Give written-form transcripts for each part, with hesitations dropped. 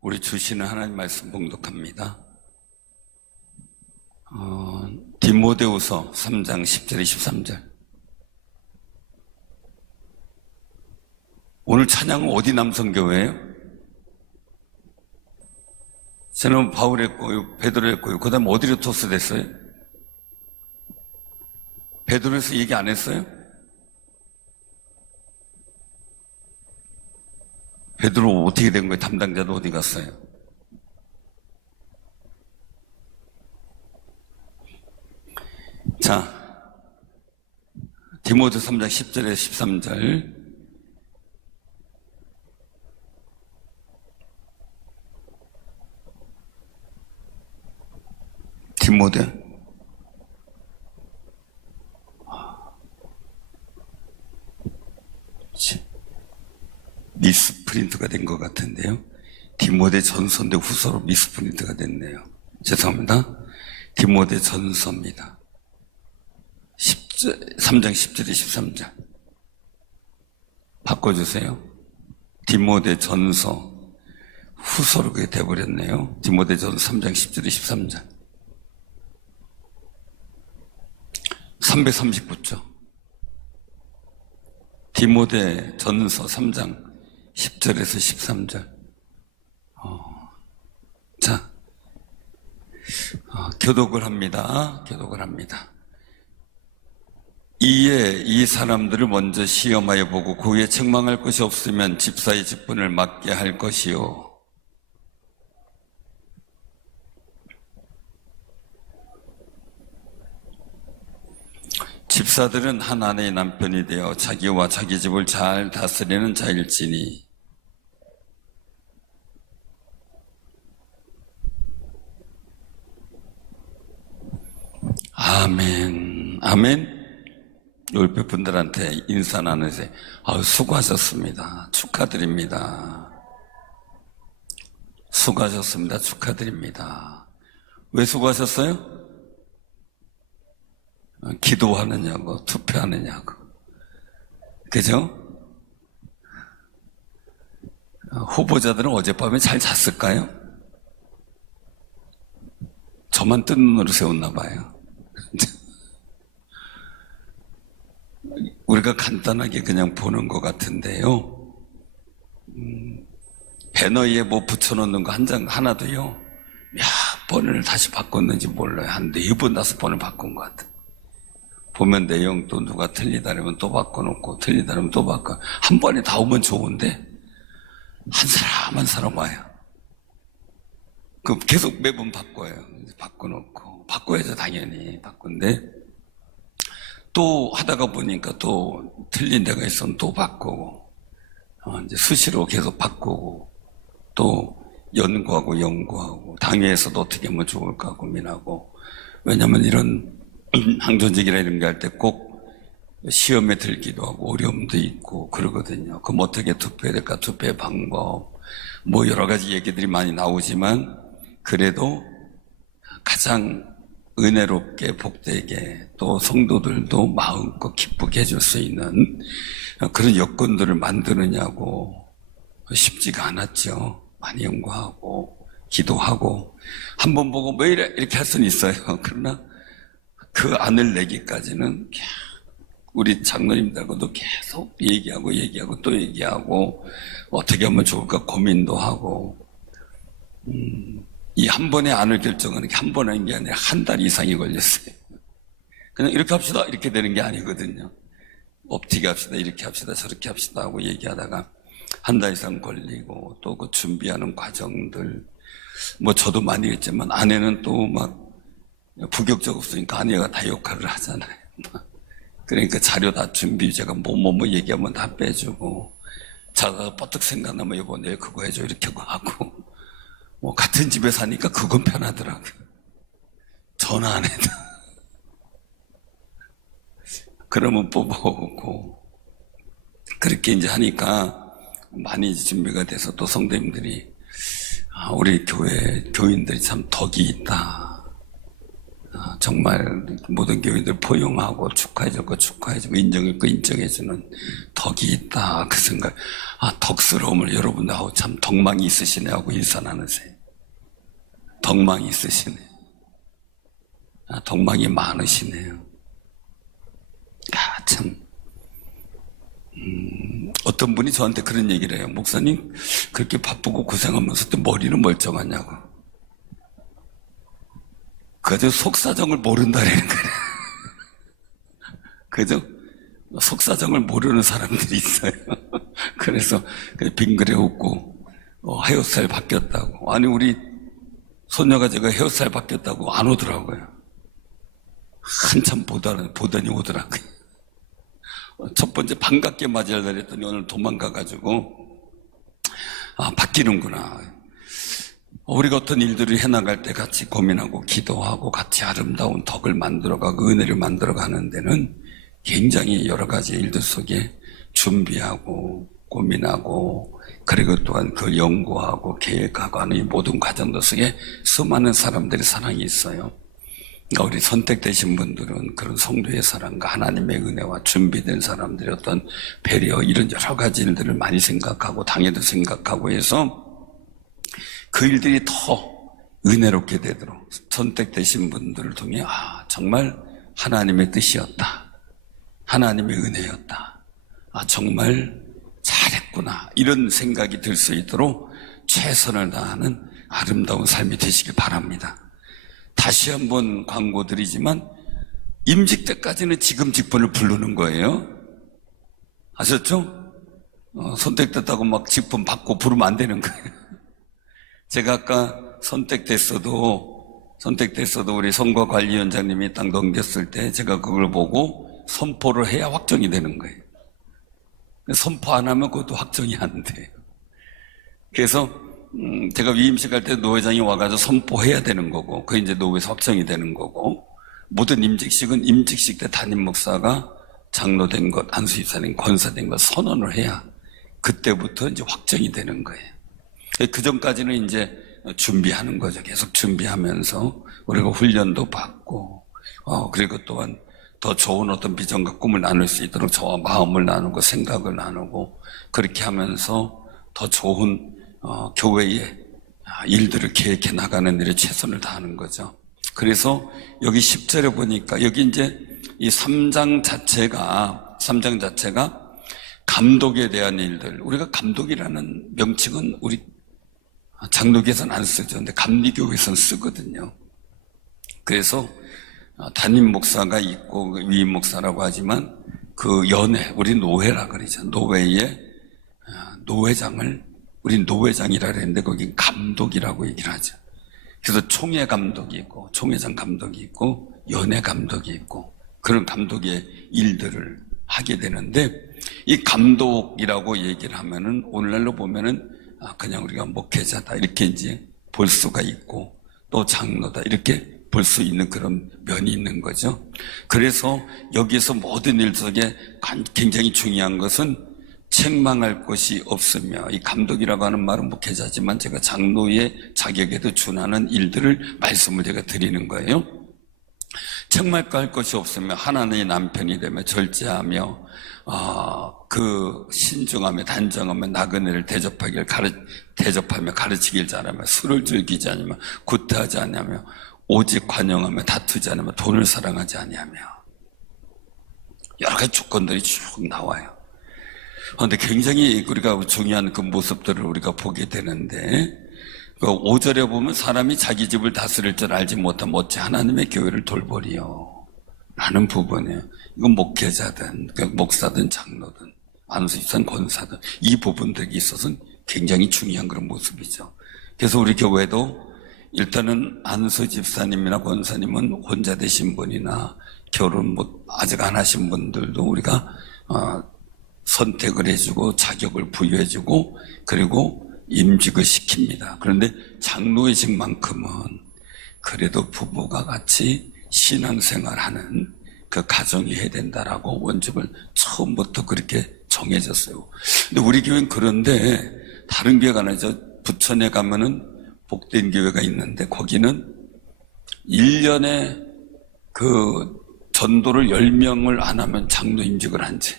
우리 주시는 하나님 말씀 봉독합니다. 디모데후서 3장 10절 23절. 오늘 찬양은 어디 남성교회예요? 저는 바울 했고요, 베드로 했고요. 그 다음에 어디로 토스됐어요? 베드로에서 얘기 안 했어요? 베드로 어떻게 된 거예요? 담당자도 어디 갔어요? 자, 디모데 3장 10절에서 13절. 디모데 미스프린트가 된 것 같은데요. 디모데 전서인데 후서로 미스프린트가 됐네요. 죄송합니다. 디모데 전서입니다. 3장 10절에 13절. 바꿔주세요. 디모데 전서 후서로 그게 돼버렸네요. 디모데 전서 3장 10절에 13절. 339조. 디모데 전서 3장 10절에서 13절. 자, 교독을 합니다. 교독을 합니다. 이에 이 사람들을 먼저 시험하여 보고 그 후에 책망할 것이 없으면 집사의 직분을 맡게 할 것이요. 집사들은 한 아내의 남편이 되어 자기와 자기 집을 잘 다스리는 자일지니 아멘. 아멘. 옆에 분들한테 인사 나누세요. 수고하셨습니다. 축하드립니다. 수고하셨습니다. 축하드립니다. 왜 수고하셨어요? 기도하느냐고, 투표하느냐고. 그죠? 후보자들은 어젯밤에 잘 잤을까요? 저만 뜬 눈으로 세웠나 봐요. 우리가 간단하게 그냥 보는 것 같은데요. 배너에 뭐 붙여놓는 거 한 장 하나도요, 몇 번을 다시 바꿨는지 몰라요. 한 4번, 5번을 바꾼 것 같아요. 보면 내용도 누가 틀리다 그러면 또 바꿔놓고, 틀리다 그러면 또 바꿔. 한 번에 다 오면 좋은데, 한 사람 한 사람 와요. 그 계속 매번 바꿔요. 바꿔놓고. 바꿔야죠, 당연히. 바꾼데, 또 하다가 보니까 또 틀린 데가 있으면 또 바꾸고, 이제 수시로 계속 바꾸고, 또 연구하고, 당회에서도 어떻게 하면 좋을까 고민하고, 왜냐면 이런 항존직이라 이런 게 할 때 꼭 시험에 들기도 하고 어려움도 있고 그러거든요. 그럼 어떻게 투표해야 될까? 투표의 방법, 뭐 여러 가지 얘기들이 많이 나오지만 그래도 가장 은혜롭게 복되게 또 성도들도 마음껏 기쁘게 해줄 수 있는 그런 여건들을 만드느냐고 쉽지가 않았죠. 많이 연구하고 기도하고 한 번 보고 왜 이렇게 할 수는 있어요. 그러나 그 안을 내기까지는 우리 장로님들하고도 계속 얘기하고 또 얘기하고 어떻게 하면 좋을까 고민도 하고 이 한 번의 안을 결정하는 게 한 번 하는 게 아니라 한 달 이상이 걸렸어요. 그냥 이렇게 합시다 이렇게 되는 게 아니거든요. 어떻게 합시다 이렇게 합시다 저렇게 합시다 하고 얘기하다가 한 달 이상 걸리고 또 그 준비하는 과정들 뭐 저도 많이 했지만 아내는 또 막 부격적 없으니까 아내가 다 역할을 하잖아요. 그러니까 자료 다 준비 제가 뭐 얘기하면 다 빼주고 자다가 뻗뜩 생각나면 여보 내일 그거 해줘 이렇게 하고 뭐 같은 집에 사니까 그건 편하더라고요. 전화 안 해도 그러면 뽑아오고 그렇게 이제 하니까 많이 준비가 돼서 또 성도님들이 우리 교회 교인들이 참 덕이 있다. 정말 모든 교회들 포용하고 축하해주고 축하해주고 인정해주고 인정해주는 덕이 있다. 그 생각. 덕스러움을 여러분들하고 참 덕망이 있으시네 하고 인사 나누세요. 덕망이 있으시네. 덕망이 많으시네요. 참. 어떤 분이 저한테 그런 얘기를 해요. 목사님, 그렇게 바쁘고 고생하면서 또 머리는 멀쩡하냐고. 그저 속사정을 모른다라는 거예요. 그저 속사정을 모르는 사람들이 있어요. 그래서 빙그레 웃고 헤어스타일 바뀌었다고. 아니 우리 손녀가 제가 헤어스타일 바뀌었다고 안 오더라고요. 한참 보더니 오더라고요. 첫 번째 반갑게 맞이하려 했더니 오늘 도망가가지고 바뀌는구나. 우리가 어떤 일들을 해나갈 때 같이 고민하고 기도하고 같이 아름다운 덕을 만들어가고 은혜를 만들어가는 데는 굉장히 여러 가지 일들 속에 준비하고 고민하고 그리고 또한 그 연구하고 계획하고 하는 이 모든 과정들 속에 수많은 사람들의 사랑이 있어요. 그러니까 우리 선택되신 분들은 그런 성도의 사랑과 하나님의 은혜와 준비된 사람들의 어떤 배려 이런 여러 가지 일들을 많이 생각하고 당해도 생각하고 해서 그 일들이 더 은혜롭게 되도록 선택되신 분들을 통해 정말 하나님의 뜻이었다. 하나님의 은혜였다. 정말 잘했구나. 이런 생각이 들 수 있도록 최선을 다하는 아름다운 삶이 되시길 바랍니다. 다시 한번 광고 드리지만 임직 때까지는 지금 직분을 부르는 거예요. 아셨죠? 선택됐다고 막 직분 받고 부르면 안 되는 거예요. 제가 아까 선택됐어도 우리 선거관리위원장님이 딱 넘겼을 때 제가 그걸 보고 선포를 해야 확정이 되는 거예요. 선포 안 하면 그것도 확정이 안 돼요. 그래서 제가 위임식 할 때 노회장이 와가지고 선포해야 되는 거고 그게 이제 노회에서 확정이 되는 거고 모든 임직식은 임직식 때 담임 목사가 장로된 것, 안수집사님, 권사된 것 선언을 해야 그때부터 이제 확정이 되는 거예요. 그 전까지는 이제 준비하는 거죠. 계속 준비하면서 우리가 훈련도 받고 그리고 또한 더 좋은 어떤 비전과 꿈을 나눌 수 있도록 저와 마음을 나누고 생각을 나누고 그렇게 하면서 더 좋은 교회의 일들을 계획해 나가는 일에 최선을 다하는 거죠. 그래서 여기 10절에 보니까 여기 이제 이 3장 자체가 감독에 대한 일들. 우리가 감독이라는 명칭은 우리 장로교에서는 안 쓰죠. 근데 감리교에서는 쓰거든요. 그래서 담임 목사가 있고 위임 목사라고 하지만 그 연회, 우리 노회라 그러죠. 노회의 노회장을 우리 노회장이라 그랬는데 거기 감독이라고 얘기를 하죠. 그래서 총회 감독이 있고 총회장 감독이 있고 연회 감독이 있고 그런 감독의 일들을 하게 되는데 이 감독이라고 얘기를 하면은 오늘날로 보면은 그냥 우리가 목회자다 이렇게 이제 볼 수가 있고 또 장로다 이렇게 볼 수 있는 그런 면이 있는 거죠. 그래서 여기에서 모든 일 속에 굉장히 중요한 것은 책망할 것이 없으며 이 감독이라고 하는 말은 목회자지만 제가 장로의 자격에도 준하는 일들을 말씀을 제가 드리는 거예요. 책망할 것이 없으며 하나님의 남편이 되며 절제하며 그 신중하며 단정하며 나그네를 대접하며 가르치길 잘하며 술을 즐기지 않으며 구태하지 않으며 오직 관용하며 다투지 않으며 돈을 사랑하지 아니하며 여러 가지 조건들이 쭉 나와요. 그런데 굉장히 우리가 중요한 그 모습들을 우리가 보게 되는데 5절에 보면 사람이 자기 집을 다스릴 줄 알지 못하면 어찌 하나님의 교회를 돌보리요 라는 부분이에요. 이건 목회자든 목사든 장로든 안수집사든 권사든 이 부분들이 있어서는 굉장히 중요한 그런 모습이죠. 그래서 우리 교회도 일단은 안수집사님이나 권사님은 혼자 되신 분이나 결혼 아직 안 하신 분들도 우리가 선택을 해주고 자격을 부여해주고 그리고 임직을 시킵니다. 그런데 장로의직만큼은 그래도 부부가 같이 신앙생활하는 그 가정이 해야 된다라고 원칙을 처음부터 그렇게 정해졌어요. 근데 우리 교회는 그런데 다른 교회가 아니죠. 부천에 가면은 복된 교회가 있는데 거기는 1년에 그 전도를 10명을 안 하면 장로 임직을 안 돼.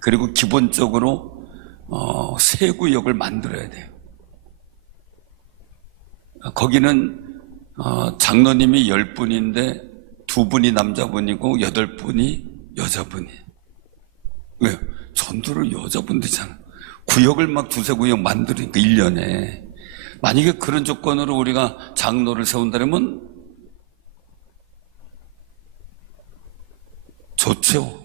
그리고 기본적으로 새 구역을 만들어야 돼요. 거기는 장로님이 10분인데 2분이 남자분이고 8분이 여자분이에요. 왜요? 전도를 여자분들이잖아. 구역을 막 두세 구역 만들으니까 1년에. 만약에 그런 조건으로 우리가 장로를 세운다면 좋죠.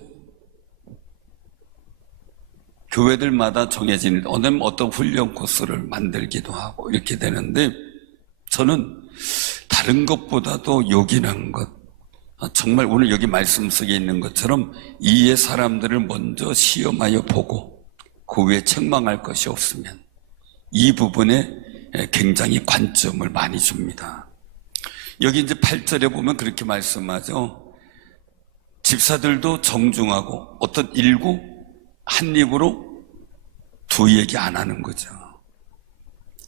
교회들마다 정해진 어떤 훈련 코스를 만들기도 하고 이렇게 되는데, 저는 다른 것보다도 요긴한 것, 정말 오늘 여기 말씀 속에 있는 것처럼 이에 사람들을 먼저 시험하여 보고 그 후에 책망할 것이 없으면, 이 부분에 굉장히 관점을 많이 줍니다. 여기 이제 8절에 보면 그렇게 말씀하죠. 집사들도 정중하고 어떤 일구 한 입으로 두 얘기 안 하는 거죠.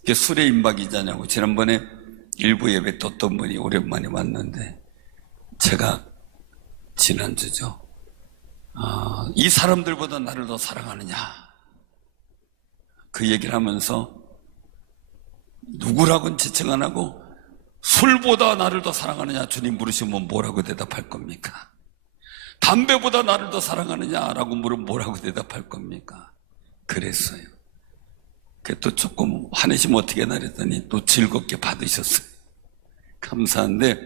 이게 술에 임박이자냐고. 지난번에 일부 예배 떴던 분이 오랜만에 왔는데, 제가 지난주죠. 이 사람들보다 나를 더 사랑하느냐, 그 얘기를 하면서 누구라고는 지칭 안 하고 술보다 나를 더 사랑하느냐 주님 물으시면 뭐라고 대답할 겁니까? 담배보다 나를 더 사랑하느냐라고 물으면 뭐라고 대답할 겁니까? 그랬어요. 또 조금 화내시면 어떻게 하나 그랬더니 또 즐겁게 받으셨어요. 감사한데,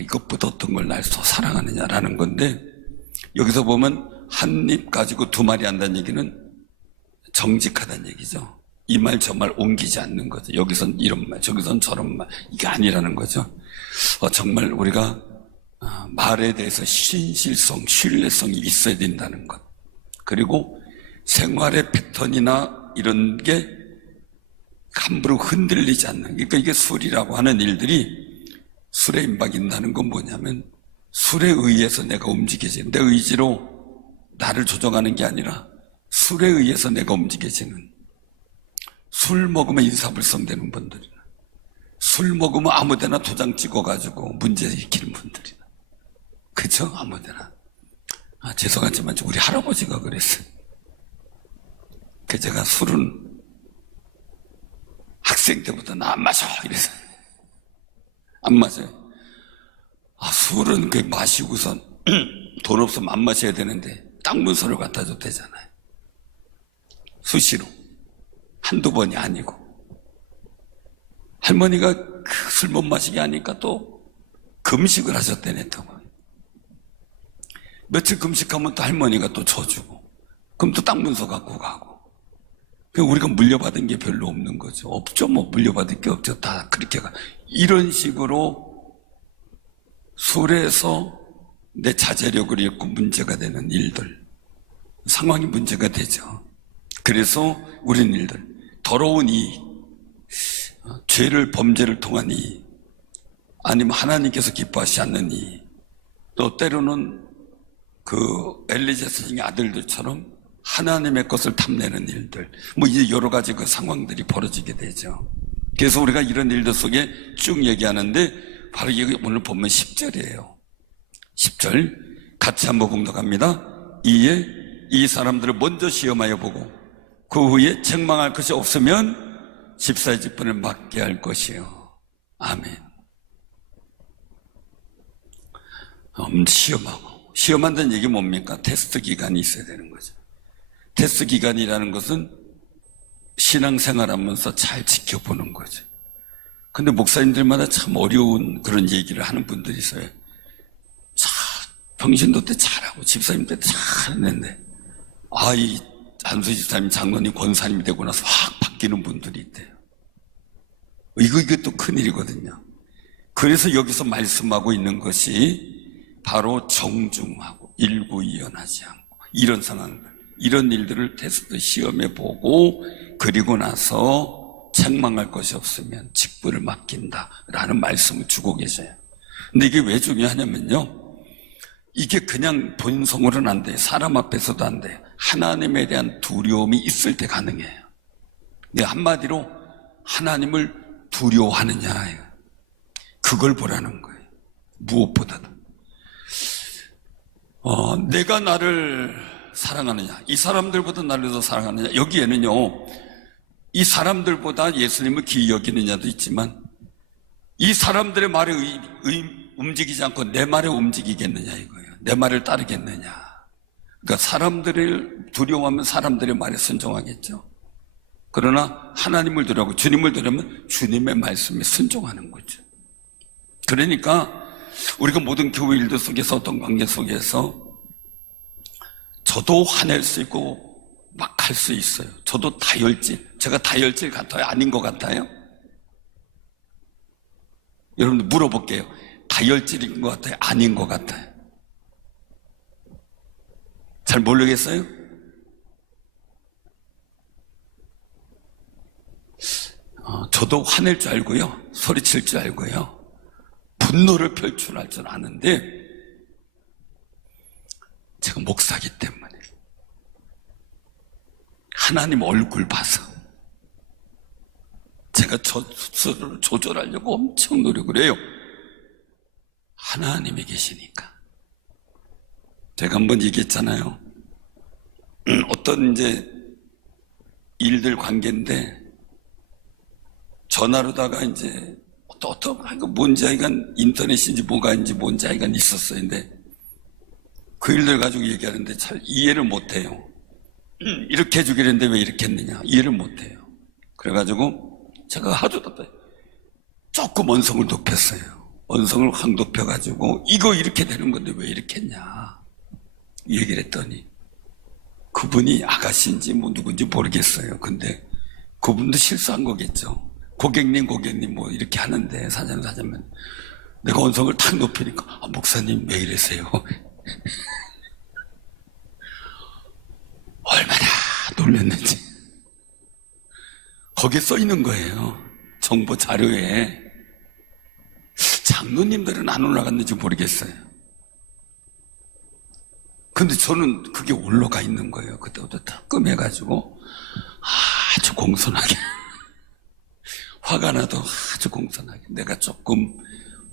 이것보다 어떤 걸 날 더 사랑하느냐라는 건데, 여기서 보면 한 입 가지고 두 마리 한다는 얘기는 정직하다는 얘기죠. 이 말 저 말 옮기지 않는 거죠. 여기선 이런 말, 저기선 저런 말, 이게 아니라는 거죠. 정말 우리가 말에 대해서 신실성, 신뢰성이 있어야 된다는 것. 그리고 생활의 패턴이나 이런 게 함부로 흔들리지 않는, 그러니까 이게 술이라고 하는 일들이, 술에 임박인다는 건 뭐냐면 술에 의해서 내가 움직여지는, 내 의지로 나를 조정하는 게 아니라 술에 의해서 내가 움직여지는, 술 먹으면 인사불성 되는 분들이나, 술 먹으면 아무데나 도장 찍어가지고 문제 일으키는 분들이나, 그죠? 아무데나. 죄송하지만 우리 할아버지가 그랬어요. 제가 술은 학생 때부터 나 안 마셔 이래서 안 마셔요. 술은 그 마시고선 돈 없으면 안 마셔야 되는데 딱 문서를 갖다 줬대잖아요. 수시로 한두 번이 아니고. 할머니가 그 술 못 마시게 하니까 또 금식을 하셨대네. 또 며칠 금식하면 또 할머니가 또 줘주고, 그럼 또 딱 문서 갖고 가고. 우리가 물려받은 게 별로 없는 거죠. 없죠. 뭐 물려받을 게 없죠. 다 그렇게 가. 이런 식으로 술에서 내 자제력을 잃고 문제가 되는 일들, 상황이 문제가 되죠. 그래서 우린 일들, 더러운 이 죄를, 범죄를 통한 이, 아니면 하나님께서 기뻐하시지 않는 이, 또 때로는 그 엘리자 선생의 아들들처럼 하나님의 것을 탐내는 일들, 뭐 이제 여러 가지 그 상황들이 벌어지게 되죠. 그래서 우리가 이런 일들 속에 쭉 얘기하는데, 바로 여기 오늘 보면 10절이에요. 10절 같이 한번 공독합니다. 이에 이 사람들을 먼저 시험하여 보고 그 후에 책망할 것이 없으면 집사의 직분을 맡게 할 것이요. 아멘. 시험하고, 시험한다는 얘기 뭡니까? 테스트 기간이 있어야 되는 거죠. 테스트 기간이라는 것은 신앙생활하면서 잘 지켜보는 거죠. 근데 목사님들마다 참 어려운 그런 얘기를 하는 분들이 있어요. 평신도 때 잘하고 집사님 때 잘했는데, 이 한수 집사님, 장로님, 권사님이 되고 나서 확 바뀌는 분들이 있대요. 이게 또 큰일이거든요. 그래서 여기서 말씀하고 있는 것이 바로 정중하고 일구이연하지 않고, 이런 상황들, 이런 일들을 테스트 시험해 보고, 그리고 나서 책망할 것이 없으면 직분을 맡긴다라는 말씀을 주고 계셔요. 근데 이게 왜 중요하냐면요, 이게 그냥 본성으로는 안 돼요. 사람 앞에서도 안 돼요. 하나님에 대한 두려움이 있을 때 가능해요. 한마디로 하나님을 두려워하느냐, 그걸 보라는 거예요. 무엇보다도. 내가 나를 사랑하느냐, 이 사람들보다 나를 더 사랑하느냐, 여기에는요, 이 사람들보다 예수님을 귀히 여기느냐도 있지만, 이 사람들의 말에 움직이지 않고 내 말에 움직이겠느냐 이거예요. 내 말을 따르겠느냐. 그러니까 사람들을 두려워하면 사람들의 말에 순종하겠죠. 그러나 하나님을 두려워하고 주님을 두려워하면 주님의 말씀에 순종하는 거죠. 그러니까 우리가 모든 교회 일들 속에서 어떤 관계 속에서 저도 화낼 수 있고 막 할 수 있어요. 저도 다혈질, 제가 다혈질 같아요? 아닌 것 같아요? 여러분들 물어볼게요. 다혈질인 것 같아요? 아닌 것 같아요? 잘 모르겠어요? 저도 화낼 줄 알고요, 소리칠 줄 알고요, 분노를 표출할 줄 아는데, 제가 목사기 때문에 하나님 얼굴 봐서 제가 저 스스로를 조절하려고 엄청 노력을 해요. 하나님이 계시니까. 제가 한번 얘기했잖아요. 어떤 이제 일들 관계인데 전화로다가 이제 어떤 뭔지 하여간 인터넷인지 뭐가인지 뭔지 하여간 있었어요. 근데 그 일들 가지고 얘기하는데 잘 이해를 못해요. 이렇게 해주기로 했는데 왜 이렇게 했느냐, 이해를 못해요. 그래가지고 제가 하도 답답해. 조금 언성을 높였어요. 언성을 확 높여가지고 이거 이렇게 되는 건데 왜 이렇게 했냐 얘기를 했더니, 그분이 아가씨인지 뭐 누군지 모르겠어요. 근데 그분도 실수한 거겠죠. 고객님 뭐 이렇게 하는데 사장님 내가 언성을 탁 높이니까, 목사님 왜 이러세요? 얼마나 놀랐는지. 거기에 써 있는 거예요. 정보 자료에. 장로님들은 안 올라갔는지 모르겠어요. 근데 저는 그게 올라가 있는 거예요. 그때부터 따끔해가지고 아주 공손하게 화가 나도 아주 공손하게, 내가 조금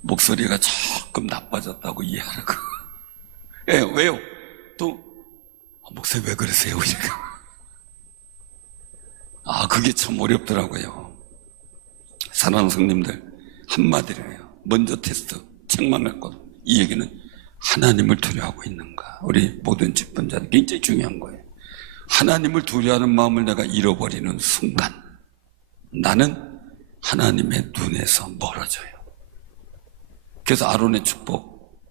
목소리가 조금 나빠졌다고 이해하라고. 예, 왜요? 또 목사님 왜 그러세요? 그게 참 어렵더라고요. 사랑하는 성님들, 한마디로 해요. 먼저 테스트, 책만 읽고 이 얘기는 하나님을 두려워하고 있는가. 우리 모든 직분자들 굉장히 중요한 거예요. 하나님을 두려워하는 마음을 내가 잃어버리는 순간 나는 하나님의 눈에서 멀어져요. 그래서 아론의 축복,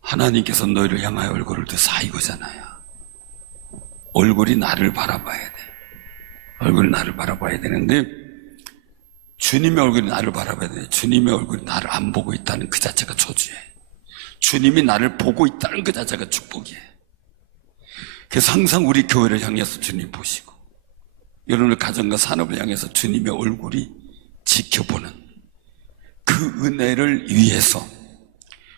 하나님께서 너희를 향하여 얼굴을 드사, 이거잖아요. 얼굴이 나를 바라봐야 돼. 얼굴이 나를 바라봐야 되는데, 주님의 얼굴이 나를 바라봐야 돼. 주님의 얼굴이 나를 안 보고 있다는 그 자체가 저주예요. 주님이 나를 보고 있다는 그 자체가 축복이에요. 그래서 항상 우리 교회를 향해서 주님 보시고, 여러분의 가정과 산업을 향해서 주님의 얼굴이 지켜보는 그 은혜를 위해서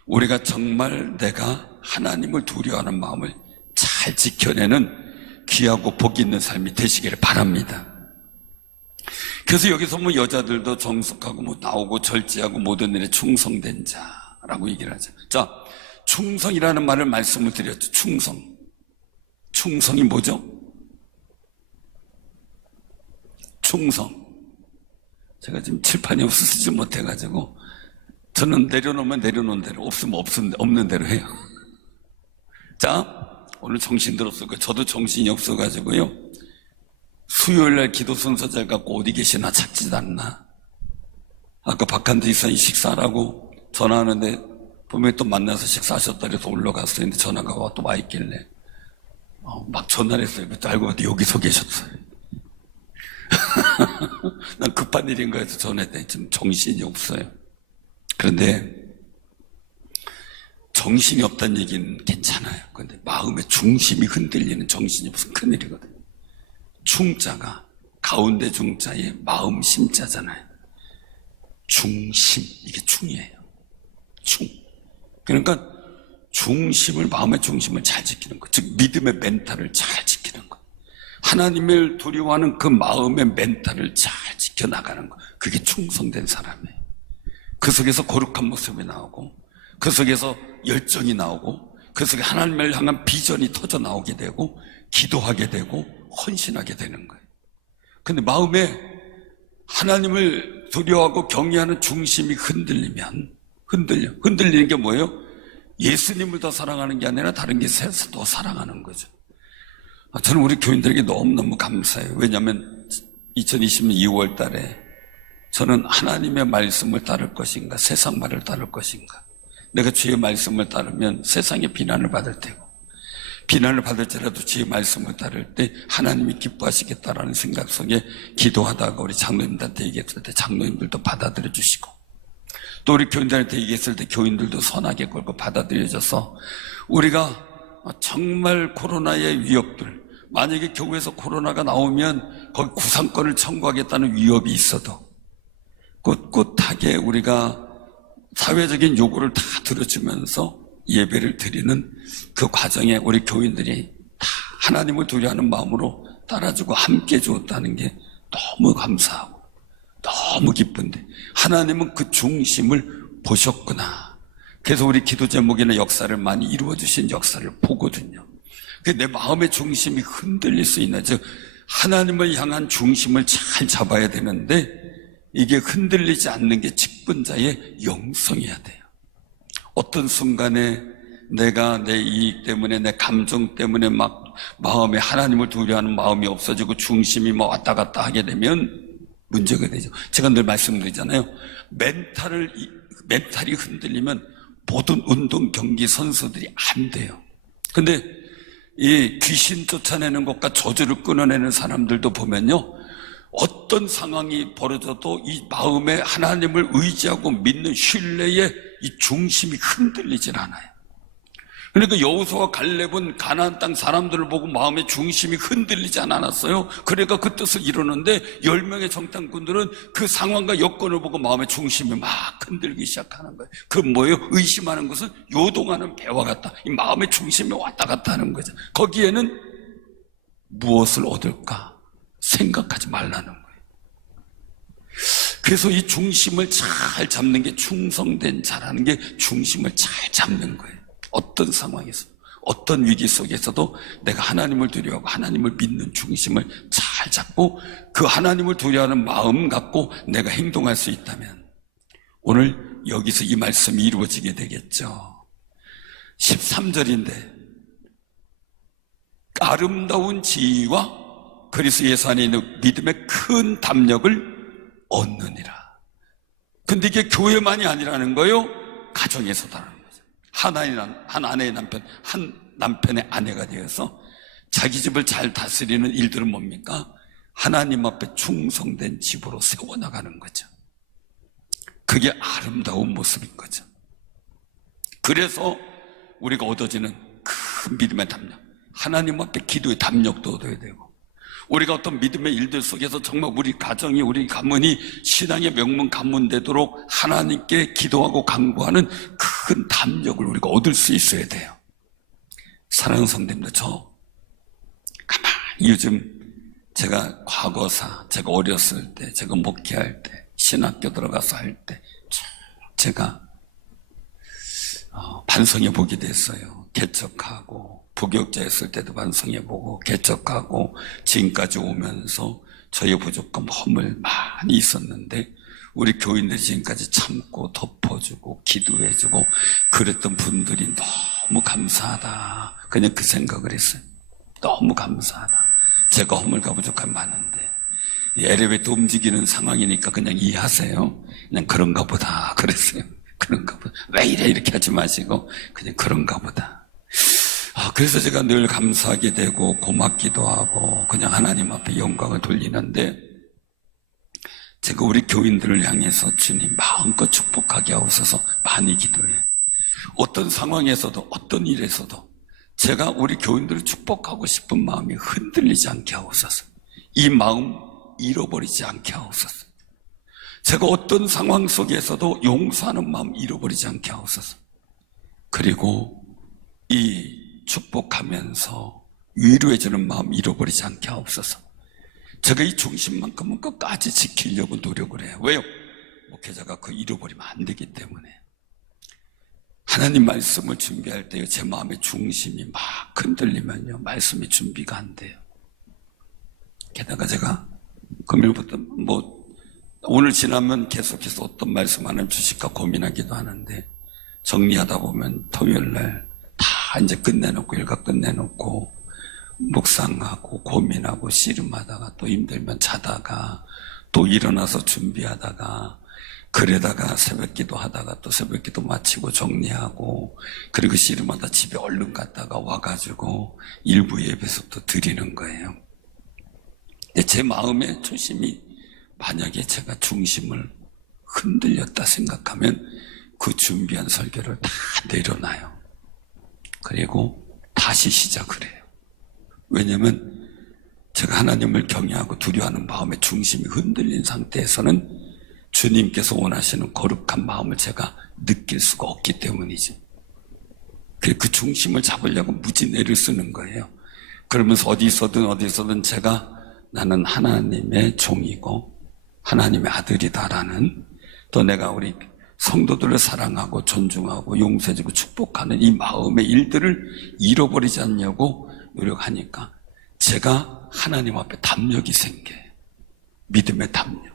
우리가 정말 내가 하나님을 두려워하는 마음을 잘 지켜내는 귀하고 복 있는 삶이 되시기를 바랍니다. 그래서 여기서 뭐 여자들도 정숙하고 뭐 나오고 절제하고 모든 일에 충성된 자라고 얘기를 하죠. 자, 충성이라는 말을 말씀을 드렸죠. 충성이 뭐죠? 충성. 제가 지금 칠판이 없어서 쓰지 못해가지고, 저는 내려놓으면 내려놓은 대로, 없으면 없는 대로 해요. 자, 오늘 정신 들었을까요? 저도 정신이 없어가지고요, 수요일날 기도 순서 잘 갖고 어디 계시나 찾지도 않나. 아까 박한대 이사님 식사하라고 전화하는데 분명히 또 만나서 식사하셨다 그래서 올라갔어요. 근데 전화가 또 와 있길래 막 전화를 했어요. 그때 알고 봤더니 여기서 계셨어요. 난 급한 일인가 해서 전화했더니 지금 정신이 없어요. 그런데 정신이 없다는 얘기는 괜찮아요. 그런데 마음의 중심이 흔들리는 정신이 없으면 큰일이거든요. 충자가 가운데 중자에 마음 심자잖아요. 중심, 이게 충이에요. 충. 그러니까 중심을, 마음의 중심을 잘 지키는 것, 즉 믿음의 멘탈을 잘 지키는 것, 하나님을 두려워하는 그 마음의 멘탈을 잘 지켜나가는 것, 그게 충성된 사람이에요. 그 속에서 거룩한 모습이 나오고 그 속에서 열정이 나오고 그 속에 하나님을 향한 비전이 터져 나오게 되고 기도하게 되고 헌신하게 되는 거예요. 근데 마음에 하나님을 두려워하고 경외하는 중심이 흔들리는 게 뭐예요? 예수님을 더 사랑하는 게 아니라 다른 게 더 사랑하는 거죠. 저는 우리 교인들에게 너무너무 감사해요. 왜냐하면 2020년 2월 달에 저는 하나님의 말씀을 따를 것인가 세상 말을 따를 것인가. 내가 주의 말씀을 따르면 세상의 비난을 받을 테고 비난을 받을지라도 주의 말씀을 따를 때 하나님이 기뻐하시겠다라는 생각 속에 기도하다가 우리 장로님들한테 얘기했을 때 장로님들도 받아들여 주시고 또 우리 교인들한테 얘기했을 때 교인들도 선하게 걸고 받아들여져서 우리가 정말 코로나의 위협들, 만약에 교회에서 코로나가 나오면 거기 구상권을 청구하겠다는 위협이 있어도 꿋꿋하게 우리가 사회적인 요구를 다 들어주면서 예배를 드리는 그 과정에 우리 교인들이 다 하나님을 두려워하는 마음으로 따라주고 함께 주었다는 게 너무 감사하고 너무 기쁜데 하나님은 그 중심을 보셨구나. 그래서 우리 기도 제목이나 역사를 많이 이루어주신 역사를 보거든요. 내 마음의 중심이 흔들릴 수 있나, 즉 하나님을 향한 중심을 잘 잡아야 되는데 이게 흔들리지 않는 게 직분자의 영성이어야 돼요. 어떤 순간에 내가 내 이익 때문에 내 감정 때문에 막 마음에 하나님을 두려워하는 마음이 없어지고 중심이 막 왔다 갔다 하게 되면 문제가 되죠. 제가 늘 말씀드리잖아요. 멘탈이 흔들리면 모든 운동 경기 선수들이 안 돼요. 근데 이 귀신 쫓아내는 것과 저주를 끊어내는 사람들도 보면요, 어떤 상황이 벌어져도 이 마음에 하나님을 의지하고 믿는 신뢰의 이 중심이 흔들리질 않아요. 그러니까 여호수아와 갈렙은 가나안 땅 사람들을 보고 마음의 중심이 흔들리지 않았어요. 그러니까 그 뜻을 이루는데 10명의 정탐꾼들은 그 상황과 여건을 보고 마음의 중심이 막 흔들기 시작하는 거예요. 그 뭐예요? 의심하는 것은 요동하는 배와 같다. 이 마음의 중심이 왔다 갔다 하는 거죠. 거기에는 무엇을 얻을까 생각하지 말라는 거예요. 그래서 이 중심을 잘 잡는 게 충성된 자라는 게 중심을 잘 잡는 거예요. 어떤 상황에서 어떤 위기 속에서도 내가 하나님을 두려워하고 하나님을 믿는 중심을 잘 잡고 그 하나님을 두려워하는 마음 갖고 내가 행동할 수 있다면 오늘 여기서 이 말씀이 이루어지게 되겠죠. 13절인데 아름다운 지혜와 그리스도 예수 안에 있는 믿음의 큰 담력을 얻느니라. 근데 이게 교회만이 아니라는 거예요. 가정에서다라는 거죠. 한 아내의 남편, 한 남편의 아내가 되어서 자기 집을 잘 다스리는 일들은 뭡니까? 하나님 앞에 충성된 집으로 세워나가는 거죠. 그게 아름다운 모습인 거죠. 그래서 우리가 얻어지는 큰 믿음의 담력, 하나님 앞에 기도의 담력도 얻어야 되고, 우리가 어떤 믿음의 일들 속에서 정말 우리 가정이, 우리 가문이 신앙의 명문 가문 되도록 하나님께 기도하고 간구하는 큰 담력을 우리가 얻을 수 있어야 돼요. 사랑하는 성도님들, 저 가만히 요즘 제가 과거사, 제가 어렸을 때, 제가 목회할 때, 신학교 들어가서 할 때 제가 반성해 보게 됐어요. 개척하고 부교육자였을 때도 반성해보고 개척하고 지금까지 오면서 저의 부족함, 허물 많이 있었는데 우리 교인들이 지금까지 참고 덮어주고 기도해주고 그랬던 분들이 너무 감사하다. 그냥 그 생각을 했어요. 너무 감사하다. 제가 허물과 부족함이 많은데 엘리베이터 움직이는 상황이니까 그냥 이해하세요. 그냥 그런가 보다 그랬어요. 그런가 보다. 왜 이래 이렇게 하지 마시고 그냥 그런가 보다. 그래서 제가 늘 감사하게 되고 고맙기도 하고 그냥 하나님 앞에 영광을 돌리는데, 제가 우리 교인들을 향해서 주님 마음껏 축복하게 하옵소서 많이 기도해요. 어떤 상황에서도 어떤 일에서도 제가 우리 교인들을 축복하고 싶은 마음이 흔들리지 않게 하옵소서. 이 마음 잃어버리지 않게 하옵소서. 제가 어떤 상황 속에서도 용서하는 마음 잃어버리지 않게 하옵소서. 그리고 이 축복하면서 위로해주는 마음 잃어버리지 않게 하옵소서. 제가 이 중심만큼은 끝까지 지키려고 노력을 해요. 왜요? 목회자가 그거 잃어버리면 안 되기 때문에. 하나님 말씀을 준비할 때 제 마음의 중심이 막 흔들리면요, 말씀이 준비가 안 돼요. 게다가 제가 금요일부터 오늘 지나면 계속해서 어떤 말씀 하나님 주실까 고민하기도 하는데, 정리하다 보면 토요일날 다 이제 끝내놓고, 일과 끝내놓고 묵상하고 고민하고 씨름하다가 또 힘들면 자다가 또 일어나서 준비하다가, 그러다가 새벽기도 하다가 또 새벽기도 마치고 정리하고, 그리고 씨름하다 집에 얼른 갔다가 와가지고 일부 예배서부터 드리는 거예요. 제 마음의 초심이 만약에 제가 중심을 흔들렸다 생각하면 그 준비한 설교를 다 내려놔요. 그리고 다시 시작을 해요. 왜냐면 제가 하나님을 경외하고 두려워하는 마음의 중심이 흔들린 상태에서는 주님께서 원하시는 거룩한 마음을 제가 느낄 수가 없기 때문이죠. 그 중심을 잡으려고 무진 애를 쓰는 거예요. 그러면서 어디서든 제가 나는 하나님의 종이고 하나님의 아들이다라는, 또 내가 우리 성도들을 사랑하고 존중하고 용서해주고 축복하는 이 마음의 일들을 잃어버리지 않냐고 노력하니까 제가 하나님 앞에 담력이 생겨요. 믿음의 담력.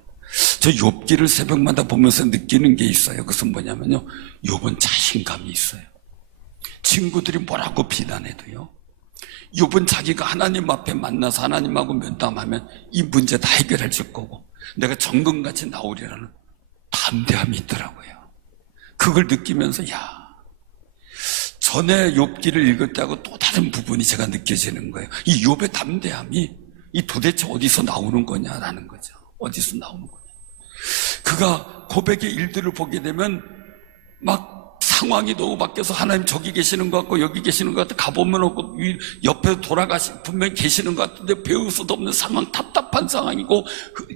저 욥기를 새벽마다 보면서 느끼는 게 있어요. 그것은 뭐냐면요, 욥은 자신감이 있어요. 친구들이 뭐라고 비난해도요, 욥은 자기가 하나님 앞에 만나서 하나님하고 면담하면 이 문제 다 해결해 줄 거고 내가 정금같이 나오리라는 담대함이 있더라고요. 그걸 느끼면서 전에 욥기를 읽을 때하고 또 다른 부분이 제가 느껴지는 거예요. 이 욥의 담대함이 이 도대체 어디서 나오는 거냐라는 거죠. 어디서 나오는 거냐. 그가 고백의 일들을 보게 되면 막 상황이 너무 바뀌어서 하나님 저기 계시는 것 같고 여기 계시는 것 같고 가보면 없고 옆에서 분명히 계시는 것 같은데 배울 수도 없는 상황, 답답한 상황이고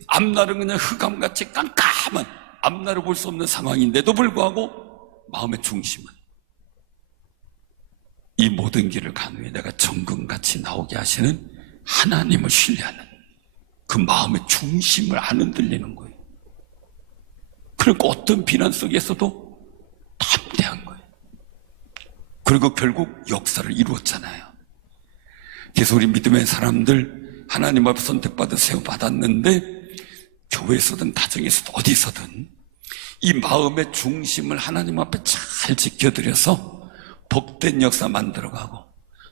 앞날은 그냥 흑암같이 깜깜한, 앞날을 볼 수 없는 상황인데도 불구하고 마음의 중심은 이 모든 길을 간 후에 내가 정금같이 나오게 하시는 하나님을 신뢰하는 그 마음의 중심을 안 흔들리는 거예요. 그러니까 어떤 비난 속에서도 담대한 거예요. 그리고 결국 역사를 이루었잖아요. 그래서 우리 믿음의 사람들 하나님 앞에 선택받아 세워받았는데 교회에서든 가정에서든 어디서든 이 마음의 중심을 하나님 앞에 잘 지켜드려서 복된 역사 만들어가고,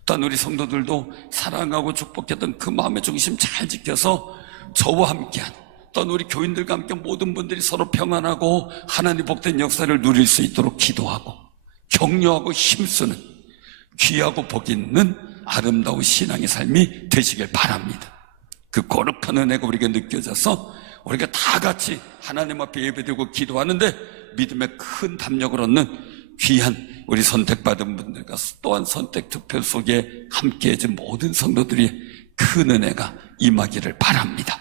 또한 우리 성도들도 사랑하고 축복했던 그 마음의 중심 잘 지켜서 저와 함께한, 또한 우리 교인들과 함께 모든 분들이 서로 평안하고 하나님 복된 역사를 누릴 수 있도록 기도하고 격려하고 힘쓰는 귀하고 복 있는 아름다운 신앙의 삶이 되시길 바랍니다. 그 거룩한 은혜가 우리에게 느껴져서 우리가 다 같이 하나님 앞에 예배드리고 기도하는데 믿음의 큰 담력을 얻는 귀한 우리 선택받은 분들과 또한 선택 투표 속에 함께해준 모든 성도들이 큰 은혜가 임하기를 바랍니다.